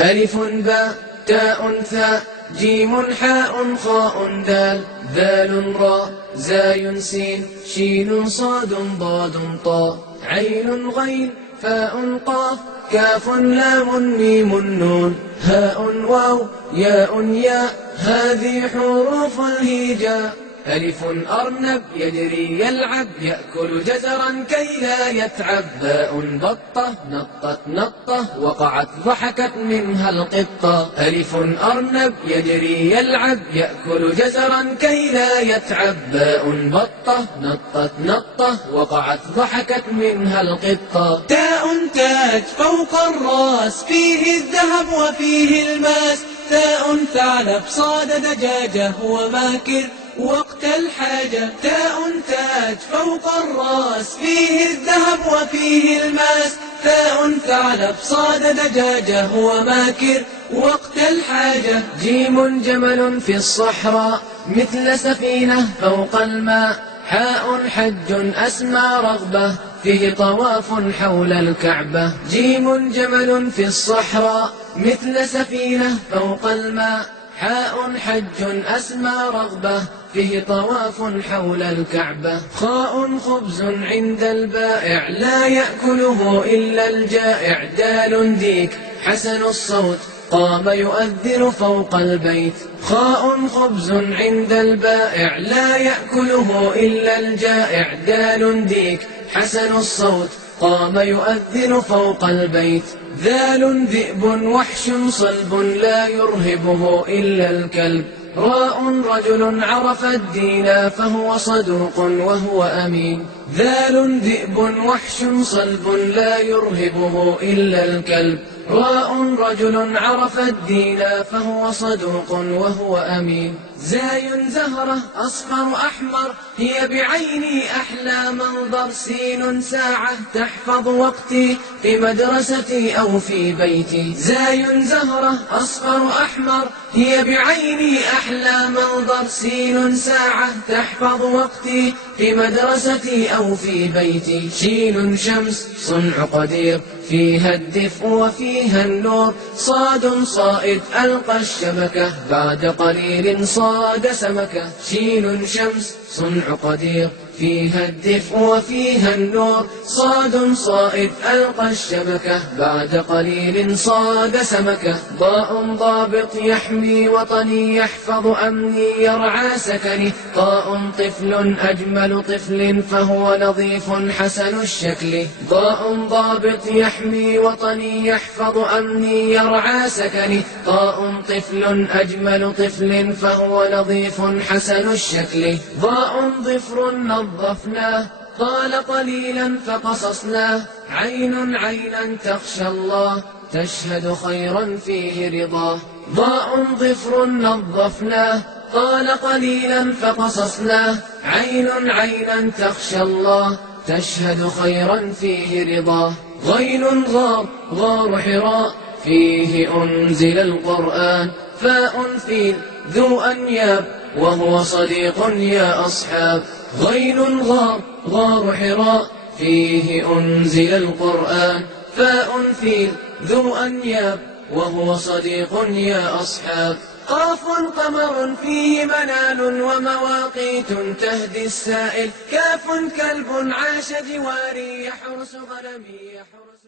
ألف باء تاء ثاء جيم حاء خاء دال ذال راء زاي سين شين صاد ضاد طاء عين غين فاء قاف كاف لام ميم نون هاء واو ياء ياء هذه حروف الهجاء. ألف أرنب يجري يلعب يأكل جزرا كي لا يتعب. باء بطة نطت نطة وقعت ضحكت منها القطة. ألف أرنب يجري يلعب يأكل جزرا كي لا يتعب. باء بطة نطت نطة وقعت ضحكت منها القطة. تاء تاج فوق الراس فيه الذهب وفيه الماس. تاء ثعلب صاد دجاجة وماكر وقت الحاجة. تاء تاج فوق الراس فيه الذهب وفيه الماس. تاء ثعلب صاد دجاجة وماكر وقت الحاجة. جيم جمل في الصحراء مثل سفينة فوق الماء. حاء حج أسمى رغبة فيه طواف حول الكعبة. جيم جمل في الصحراء مثل سفينة فوق الماء. حاء حج أسمى رغبة فيه طواف حول الكعبة. خاء خبز عند البائع لا يأكله إلا الجائع. دال ديك حسن الصوت قام يؤذن فوق البيت. خاء خبز عند البائع لا يأكله إلا الجائع. دال ديك حسن الصوت قام يؤذن فوق البيت. ذال ذئب وحش صلب لا يرهبه إلا الكلب. راء رجل عرف الدين فهو صدوق وهو أمين. ذال ذئب وحش صلب لا يرهبه إلا الكلب. راء رجل عرف الدين فهو صدوق وهو أمين. زاي زهرة أصفر أحمر هي بعيني أحلى منظر. سين ساعة تحفظ وقتي في مدرستي أو في بيتي. زاي زهرة أصفر أحمر هي بعيني أحلى منظر. سين ساعة تحفظ وقتي في مدرستي أو في بيتي. شين شمس صنع قدير فيها الدفء وفيها النور. صاد صائد ألقى الشبكة بعد قليل صاد سمكة. شين شمس صنع قدير فيها الدفء وفيها النور. صاد صائد ألقى الشبكة بعد قليل صاد سمكة. ضاء ضابط يحمي وطني يحفظ أمني يرعى سكني. طاء طفل أجمل طفل فهو نظيف حسن الشكل. ضاء ضابط يحمي وطني يحفظ أمني يرعى سكني. طاء طفل أجمل طفل فهو نظيف حسن الشكل. ضاء ظفر نظفناه طال قليلا فقصصناه. عين عينا تخشى الله تشهد خيرا فيه رضاه. ضاء ظفر نظفناه طال قليلا فقصصناه. عين عينا تخشى الله تشهد خيرا فيه رضاه. غين غار غار حراء فيه أنزل القرآن. فاء فيل ذو أنياب وهو صديق يا أصحاب. غين غار غار حراء فيه أنزل القرآن. فاء فيل ذو أنياب وهو صديق يا أصحاب. قاف قمر فيه منال ومواقيت تهدي السائل. كاف كلب عاش جواري يحرس غنمي يحرس